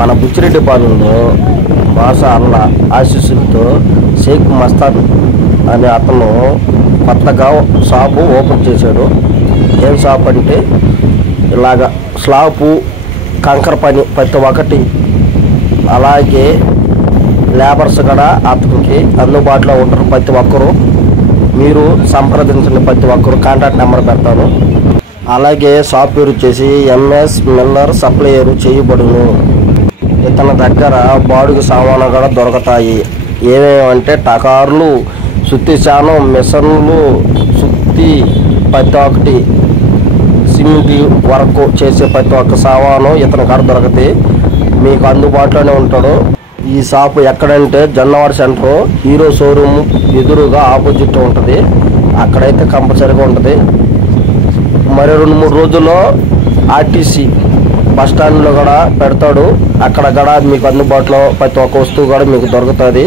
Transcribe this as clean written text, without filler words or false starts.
మన బుచ్చిరెడ్డిపాలెంలో మాసా అల్ల ఆశీస్సులతో షేక్ మస్తాన్ అనే అతను కొత్తగా షాపు ఓపెన్ చేశాడు. ఏం షాప్ అంటే ఇలాగ స్లాపు కంకర పని ప్రతి ఒక్కటి, అలాగే లేబర్స్ కూడా అతనికి అందుబాటులో ఉంటారు. ప్రతి ఒక్కరూ మీరు సంప్రదించండి, ప్రతి ఒక్కరు కాంటాక్ట్ నెంబర్ పెడతాను. అలాగే షాప్ పేరు వచ్చేసి ఎంఎస్ మిల్లర్ సప్లయర్ చేయబడును. ఇతని దగ్గర బాడుగు సామాన్లు కూడా దొరుకుతాయి. ఏమేమంటే టకార్లు, సుత్తి చానం, మిషన్లు, సుత్తి ప్రతి ఒక్కటి, సిమెంట్ వర్క్ చేసే ప్రతి ఒక్క సామాను ఇతని కాడ దొరుకుతాయి. మీకు అందుబాటులోనే ఉంటాడు. ఈ షాపు ఎక్కడంటే జొన్నవాడ సెంటర్ హీరో షోరూమ్ ఎదురుగా ఆపోజిట్ ఉంటుంది. అక్కడైతే కంపల్సరీగా ఉంటుంది. మరి 2-3 రోజుల్లో ఆర్టీసీ బస్టాండ్లో కూడా పెడతాడు. అక్కడ కూడా మీకు అందుబాటులో ప్రతి ఒక్క వస్తువు కూడా మీకు దొరుకుతుంది.